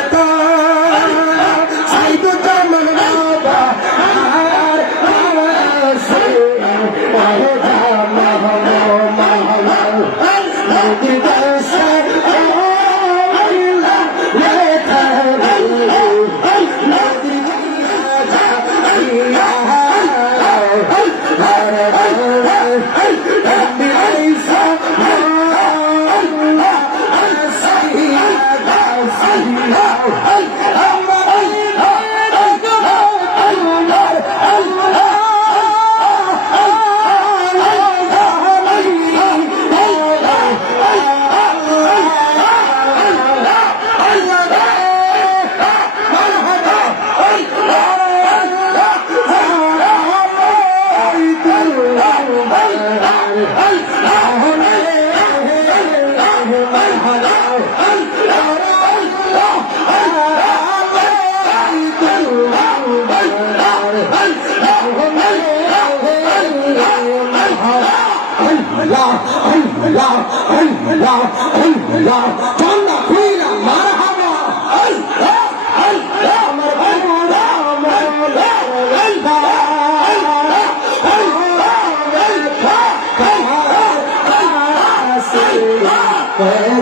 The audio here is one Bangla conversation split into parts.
Eto ঠান্ডা খুঁড়া মারা হামা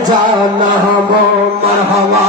জানা মরহবা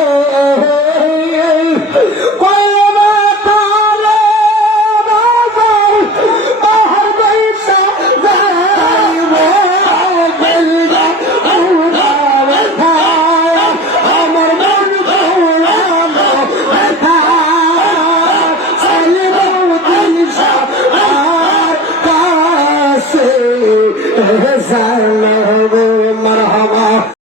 Thank you.